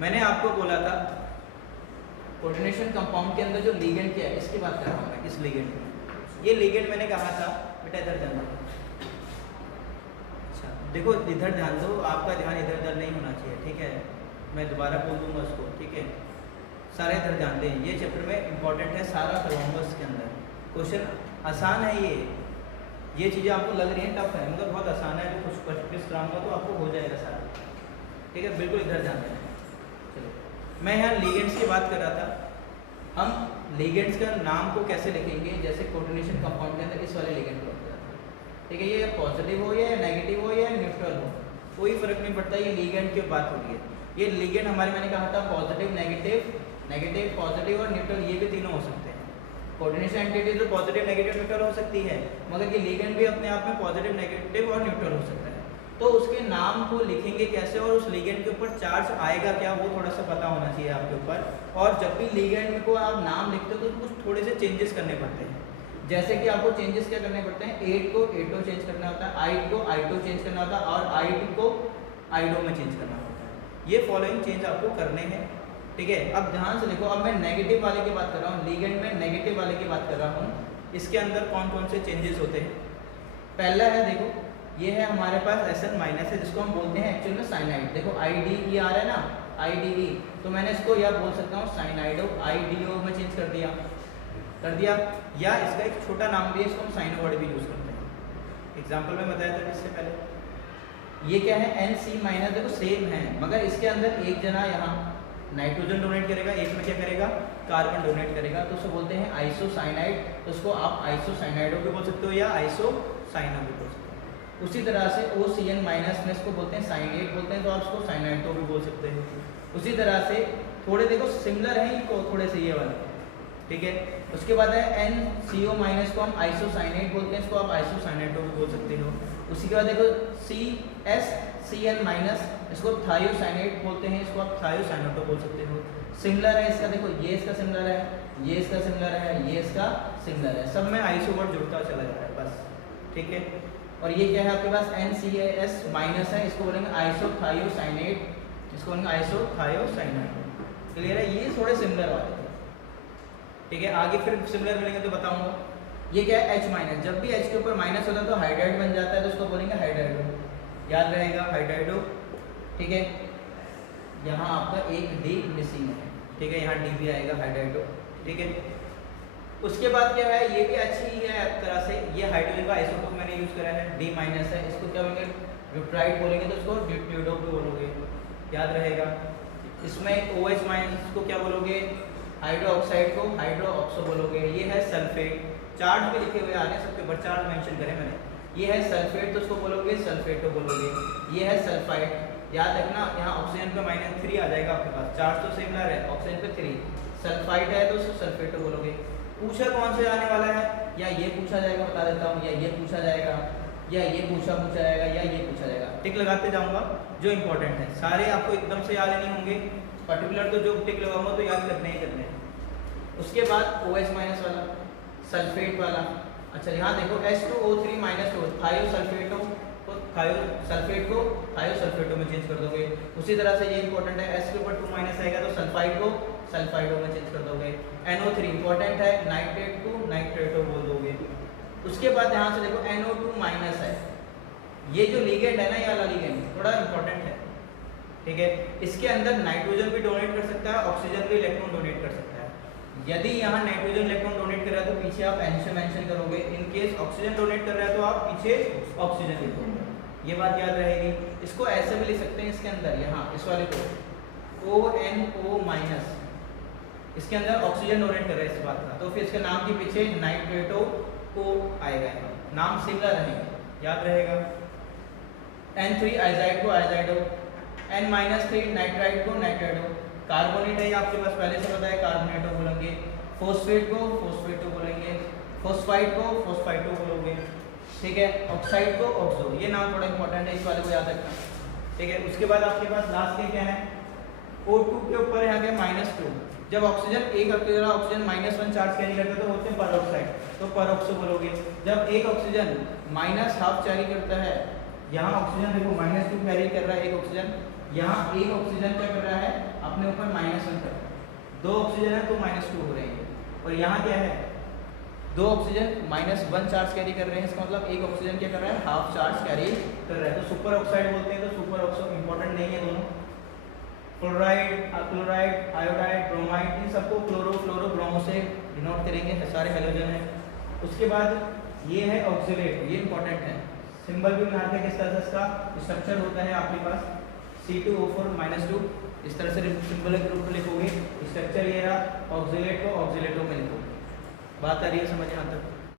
मैंने आपको बोला था कोऑर्डिनेशन कंपाउंड के अंदर जो लिगेंड क्या है इसकी बात कर रहा हूँ मैं, इस लिगेंड की। ये लिगेंड मैंने कहा था बेटा, इधर ध्यान दो। अच्छा देखो इधर ध्यान दो, आपका ध्यान इधर उधर नहीं होना चाहिए, ठीक है। मैं दोबारा बोल दूंगा उसको, ठीक है। सारे इधर ध्यान दें, ये चैप्टर में इंपॉर्टेंट है, सारा करवाऊंगा इसके अंदर। क्वेश्चन आसान है ये चीज़ें आपको लग रही हैं टफ है, मगर बहुत आसान है। कुछ प्रैक्टिस कराऊंगा तो आपको हो जाएगा सारा, ठीक है। बिल्कुल इधर ध्यान दें। चलो मैं यहाँ लिगेंड्स की बात कर रहा था। हम लिगेंड्स का नाम को कैसे लिखेंगे, जैसे कोऑर्डिनेशन कंपाउंड के अंदर इस वाले लिगेंड को रखा था, ठीक है। ये पॉजिटिव हो या नेगेटिव हो या न्यूट्रल हो, कोई फर्क नहीं पड़ता, ये लिगेंड की बात हो रही है। ये लिगेंड हमारे, मैंने कहा था पॉजिटिव नेगेटिव पॉजिटिव और न्यूट्रल, ये भी तीनों हो सकते हैं। कोऑर्डिनेशन एंटिटी तो पॉजिटिव नेगेटिव न्यूट्रल हो सकती है, मगर ये लिगेंड भी अपने आप में पॉजिटिव नेगेटिव और न्यूट्रल हो सकता है। तो उसके नाम को लिखेंगे कैसे और उस लिगेंड के ऊपर चार्ज आएगा क्या, वो थोड़ा सा पता होना चाहिए आपके ऊपर। और जब भी लिगेंड को आप नाम लिखते हो तो कुछ थोड़े से चेंजेस करने पड़ते हैं। जैसे कि आपको चेंजेस क्या करने पड़ते हैं, एट को एटो चेंज करना होता है, आइट को आइटो चेंज करना होता है और आइट को आइडो में चेंज करना होता है। ये फॉलोइंग चेंज आपको करने हैं, ठीक है। अब ध्यान से देखो, अब मैं नेगेटिव वाले की बात कर रहा हूँ, लिगेंड में नेगेटिव वाले की बात कर रहा हूँ। इसके अंदर कौन कौन से चेंजेस होते हैं। पहला है, देखो ये है हमारे पास SN माइनस है, जिसको हम बोलते हैं एक्चुअल में साइनाइड। देखो IDE आ रहा है ना, IDE, तो मैंने इसको या बोल सकता हूँ साइनाइडो, IDO में चेंज कर दिया, या इसका एक छोटा नाम भी है, इसको हम साइनो वर्ड भी यूज़ करते हैं। एग्जाम्पल में बताया था इससे पहले। ये क्या है, NC माइनस, देखो सेम है, मगर इसके अंदर एक जना यहाँ नाइट्रोजन डोनेट करेगा, एक में क्या करेगा, कार्बन डोनेट करेगा, तो उसको बोलते हैं आइसोसाइनाइड। तो उसको आप आइसोसाइनाइडो भी बोल सकते हो या आइसोसाइनो भी बोल सकते हो। उसी तरह से OCN माइनस में इसको बोलते हैं साइनेट बोलते हैं, तो आप उसको साइनाइडो भी बोल सकते हैं। उसी तरह से थोड़े देखो सिमिलर है इनको थोड़े से ये वाले, ठीक है। उसके बाद है NCO माइनस को हम आइसोसाइनेट बोलते हैं, इसको आप आइसोसाइनेटो भी बोल सकते हो। उसी के बाद देखो CSCN माइनस, इसको थायोसाइनेट बोलते हैं, इसको आप थायोसाइनेटो बोल सकते हो। सिमिलर है इसका, देखो ये इसका सिमिलर है, ये इसका सिमिलर है, ये इसका सिमिलर है, सब में आइसो वर्ड जुड़ता चला जा रहा है बस, ठीक है। और ये क्या है आपके पास NCAS माइनस है, इसको बोलेंगे आइसोथायोसाइनेट, इसको बोलेंगे आइसोथायोसाइनेट। क्लियर है, ये थोड़े सिमिलर वाले, ठीक है। आगे फिर सिमिलर मिलेंगे तो बताऊंगा। ये क्या है H माइनस, जब भी H के ऊपर माइनस होता है तो हाइड्राइड बन जाता है, तो उसको बोलेंगे हाइड्राइडो, याद रहेगा हाइड्राइडो, ठीक है। यहाँ आपका एक D मिसिंग है, ठीक है, यहाँ D भी आएगा हाइड्राइडो, ठीक है। उसके बाद क्या है, ये भी अच्छी ही है एक तरह से, ये हाइड्रोजन का आइसोटोप मैंने यूज करा है, D माइनस है, इसको क्या बोलेंगे, ड्यूट्राइड बोलेंगे, तो इसको ड्यूट्यूडो भी बोलोगे, याद रहेगा। इसमें OH माइनस को क्या बोलोगे, हाइड्रो ऑक्साइड को हाइड्रो ऑक्सो बोलोगे। ये है सल्फेट, चार्ट पे लिखे हुए आ रहे हैं सबके ऊपर, चार्ट मेंशन करे मैंने। ये है सल्फेट, तो उसको बोलोगे सल्फेटो बोलोगे। ये है सल्फाइड, याद रखना, यहाँ ऑक्सीजन पे -3 आ जाएगा आपके पास, चार्ज तो सिमिलर है, ऑक्सीजन पे 3, सल्फाइड है तो उसको सल्फेटो बोलोगे। पूछा कौन से आने वाला है, या ये पूछा जाएगा, बता देता हूँ, या ये पूछा जाएगा, या ये पूछा जाएगा, या ये पूछा जाएगा। टिक लगाते जाऊंगा जो इंपॉर्टेंट है, सारे आपको एकदम से याद नहीं होंगे, पर्टिकुलर तो जो टिक लगाऊंगा तो याद करने ही करने हैं। उसके बाद OH माइनस वाला, सल्फेट वाला, अच्छा यहाँ देखो H2O3 माइनस थायोसल्फेटो, तो थायोसल्फेट को थायोसल्फेटो में चेंज कर दोगे। उसी तरह से ये इंपॉर्टेंट है, H के ऊपर 2 माइनस आएगा तो सल्फाइड को सल्फाइडो में चेंज कर दोगे। NO3 इंपॉर्टेंट है, नाइट्रेट को नाइट्रेटो बोल दोगे। उसके बाद यहाँ से देखो NO2 माइनस है, ये जो लिगेंड है ना, ये वाला लिगेंड थोड़ा इंपॉर्टेंट है, ठीक है। इसके अंदर नाइट्रोजन भी डोनेट कर सकता है, ऑक्सीजन भी इलेक्ट्रॉन डोनेट कर सकता है। यदि यहाँ नाइट्रोजन इलेक्ट्रॉन डोनेट कर रहा है तो पीछे आप N से मेंशन करोगे, इन केस ऑक्सीजन डोनेट कर रहा है तो आप पीछे ऑक्सीजन लिखोगे, ये बात याद रहेगी। इसको ऐसे भी लिख सकते हैं, इसके अंदर यहाँ इस वाले को ONO माइनस, इसके अंदर ऑक्सीजन डोनेट कर रहा है इस बात का, तो फिर इसके नाम के पीछे नाइट्रेटो को आएगा, नाम सिमिलर रहेंगे, याद रहेगा। N3 आइजाइड को आइजाइडो, N-3 नाइट्राइड को नाइट्राइडो। कार्बोनेट है, आपके पास पहले से पता है, कार्बोनेटो बोलेंगे। फोस्फेट को फोस्फेटो बोलेंगे, फोस्फाइड को फोस्फाइटो बोलोगे, ठीक है। ऑक्साइड को ऑक्सो, ये नाम थोड़ा इंपॉर्टेंट है, इस वाले को याद रखना, ठीक है। उसके बाद आपके पास लास्ट के क्या है, O2 के ऊपर यहाँ के -2, जब ऑक्सीजन एक ऑक्सीजन -1 चार्ज कैरी करता है तो होते हैं परऑक्साइड, तो परऑक्सो बोलोगे। जब एक ऑक्सीजन -½ कैरी करता है, यहाँ ऑक्सीजन देखो -2 कैरी कर रहा है एक ऑक्सीजन, यहाँ एक ऑक्सीजन क्या कर रहा है, -2 हो रहे हैं। और यहाँ क्या है, 2 ऑक्सीजन -1 चार्ज कैरी कर रहे हैं, इसका मतलब एक ऑक्सीजन क्या कर रहा है, हाफ चार्ज कैरी कर रहा है। तो सुपर ऑक्साइड बोलते हैं, तो सुपर ऑक्साइड इंपॉर्टेंट नहीं है दोनों। क्लोराइड, क्लोराइड, आयोडाइड, ब्रोमाइड, इन सबको क्लोरो फ्लोरो ब्रोमो से डिनोट करेंगे, सारे हैलोजन है। उसके बाद ये है ऑक्सीलेट, ये इंपॉर्टेंट है, सिंबल भी बनाते हैं किस तरह से, इसका स्ट्रक्चर होता है आपके पास C2O4-2, इस तरह से सिंबल के रूप में लिखोगे, स्ट्रक्चर ये रहा। ऑक्सीलेट को ऑक्सीलेटो में लिखोगे। बात आ रही है समझ यहाँ तक?